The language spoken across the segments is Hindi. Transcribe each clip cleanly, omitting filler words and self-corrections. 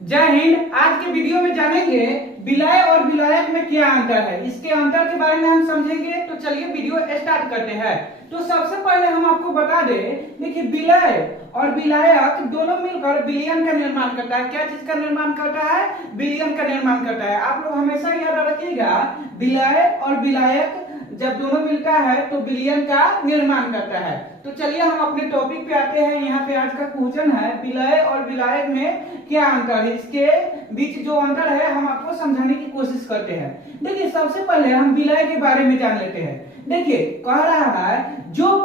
जय हिंद। आज के वीडियो में जानेंगे विलय और विलायक में क्या अंतर है। इसके अंतर के बारे में हम समझेंगे। तो चलिए वीडियो स्टार्ट करते हैं। तो सबसे पहले हम आपको बता दें, देखिए विलय और विलायक दोनों मिलकर विलयन का निर्माण करता है। क्या चीज का निर्माण करता है? विलयन का निर्माण करता है। आप लोग हमेशा याद रखिएगा, विलय और विलायक जब दोनों मिलता है तो विलयन का निर्माण करता है। तो चलिए हम अपने टॉपिक पे आते हैं। यहाँ पे आज का क्वेश्चन है, विलय और विलायक में क्या अंतर है। इसके बीच जो अंतर है हम आपको समझाने की कोशिश करते हैं। देखिए सबसे पहले हम विलय के बारे में जान लेते हैं। देखिए कह रहा है जो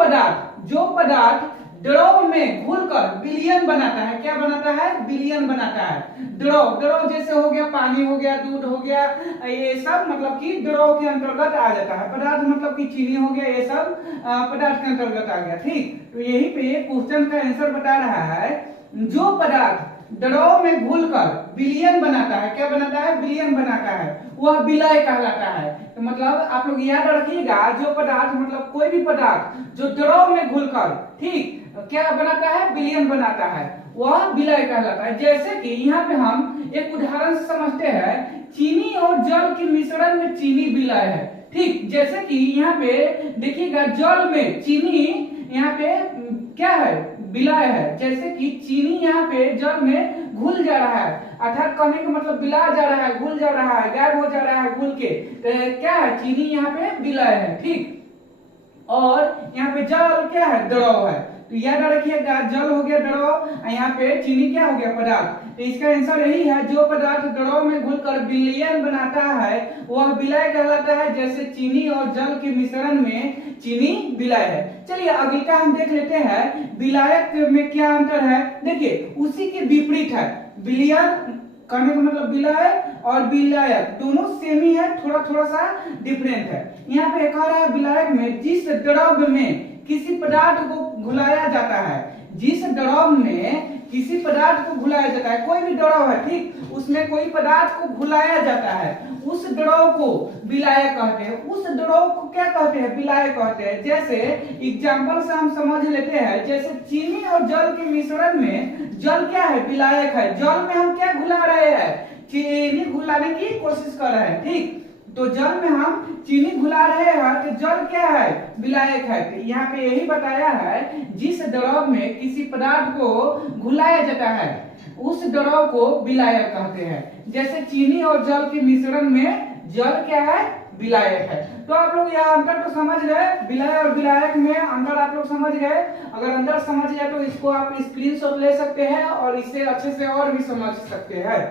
पदार्थ द्रव में घुलकर विलयन बनाता है। क्या बनाता है? विलयन बनाता है। द्रव जैसे हो गया, पानी हो गया, दूध हो गया, ये सब मतलब कि द्रव के अंतर्गत आ जाता है। पदार्थ मतलब कि चीनी हो गया, ये सब पदार्थ के अंतर्गत आ गया। ठीक, तो यही पे क्वेश्चन का आंसर बता रहा है, जो पदार्थ द्रव में घुलकर विलयन बनाता है। क्या बनाता है? विलयन बनाता है, वह विलय कहलाता है। तो मतलब आप लोग याद रखिएगा, जो पदार्थ मतलब कोई भी पदार्थ जो द्रव में घुलकर ठीक क्या बनाता है? विलयन बनाता है, वह विलय कहलाता है। जैसे कि यहाँ पे हम एक उदाहरण से समझते हैं, चीनी और जल के मिश्रण में चीनी विलय है। ठीक, जैसे कि यहाँ पे देखिएगा, जल में चीनी यहाँ पे क्या है? विलय है। जैसे कि चीनी यहाँ पे जल में घुल जा रहा है, अर्थात कहने का मतलब विला जा रहा है, घुल जा रहा है, गायब हो जा रहा है घुल के। तो क्या है? चीनी यहाँ पे विलय है। ठीक, और यहाँ पे जल क्या है? द्रव है। तो याद रखिएगा, जल हो गया द्रव, यहाँ पे चीनी क्या हो गया? पदार्थ। तो इसका आंसर यही है, जो पदार्थ द्रव में घुलकर विलयन बनाता है वह विलय कहलाता है। जैसे चीनी और जल के मिश्रण में चीनी विलय है। चलिए अगली का हम देख लेते हैं, विलायक में क्या अंतर है। देखिए उसी के विपरीत है। विलयन कहने का मतलब विलय और विलायक दोनों सेम ही है, थोड़ा सा डिफरेंट है। यहाँ पे कह रहा है विलायक में जिस द्रव में किसी पदार्थ को घुलाया जाता है, जिस द्रव में किसी पदार्थ को घुलाया जाता है, कोई भी द्रव है ठीक, उसमें कोई पदार्थ को घुलाया जाता है, उस द्रव को विलायक कहते हैं। उस द्रव को क्या कहते हैं? विलायक कहते हैं। जैसे एग्जांपल से हम समझ लेते हैं, जैसे चीनी और जल के मिश्रण में जल क्या है? विलायक है। जल में हम क्या घुला रहे हैं? चीनी घुलाने की कोशिश कर रहे हैं। ठीक, तो जल में हम चीनी घुला रहे हैं, तो जल क्या है? विलायक है। तो यहाँ पे यही बताया है, जिस द्रव में किसी पदार्थ को घुलाया जाता है उस द्रव को विलायक कहते हैं। जैसे चीनी और जल के मिश्रण में जल क्या है? विलायक है। तो आप लोग यह अंतर तो समझ गए, विलय और विलायक में अंतर आप लोग समझ गए। अगर अंतर समझ गए तो इसको आप स्क्रीनशॉट ले सकते हैं और इससे अच्छे से और भी समझ सकते हैं।